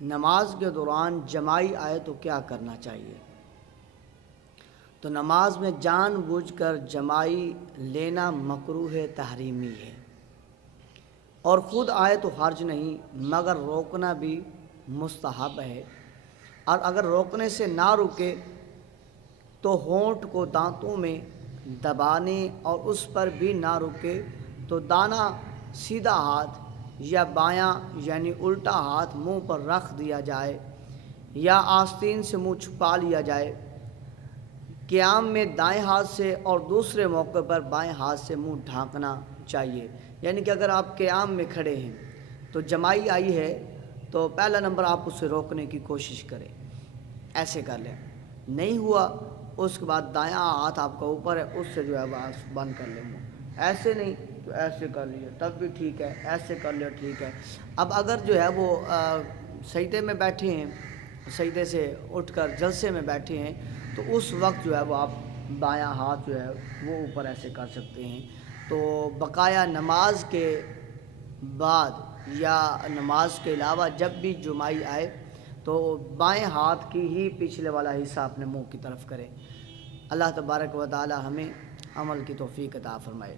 نماز کے دوران جمائی آئے تو کیا کرنا چاہیے؟ تو نماز میں جان بوجھ کر جمائی لینا مکروہ تحریمی ہے، اور خود آئے تو حرج نہیں، مگر روکنا بھی مستحب ہے۔ اور اگر روکنے سے نہ رکے تو ہونٹ کو دانتوں میں دبانے، اور اس پر بھی نہ رکے تو دانا سیدھا ہاتھ یا بایاں یعنی الٹا ہاتھ منہ پر رکھ دیا جائے، یا آستین سے منہ چھپا لیا جائے۔ قیام میں دائیں ہاتھ سے اور دوسرے موقع پر بائیں ہاتھ سے منہ ڈھانکنا چاہیے۔ یعنی کہ اگر آپ قیام میں کھڑے ہیں تو جمائی آئی ہے تو پہلا نمبر آپ اسے روکنے کی کوشش کریں، ایسے کر لیں، نہیں ہوا اس کے بعد دایاں ہاتھ آپ کا اوپر ہے، اس سے جو ہے بند کر لیں منہ، ایسے نہیں تو ایسے کر لیے تب بھی ٹھیک ہے، ایسے کر لیا ٹھیک ہے۔ اب اگر جو ہے وہ سجدے میں بیٹھے ہیں، سجدے سے اٹھ کر جلسے میں بیٹھے ہیں، تو اس وقت جو ہے وہ آپ بایاں ہاتھ جو ہے وہ اوپر ایسے کر سکتے ہیں۔ تو بقایا نماز کے بعد یا نماز کے علاوہ جب بھی جمائی آئے تو بائیں ہاتھ کی ہی پچھلے والا حصہ اپنے منہ کی طرف کریں۔ اللہ تبارک و تعالی ہمیں عمل کی توفیق عطا فرمائے۔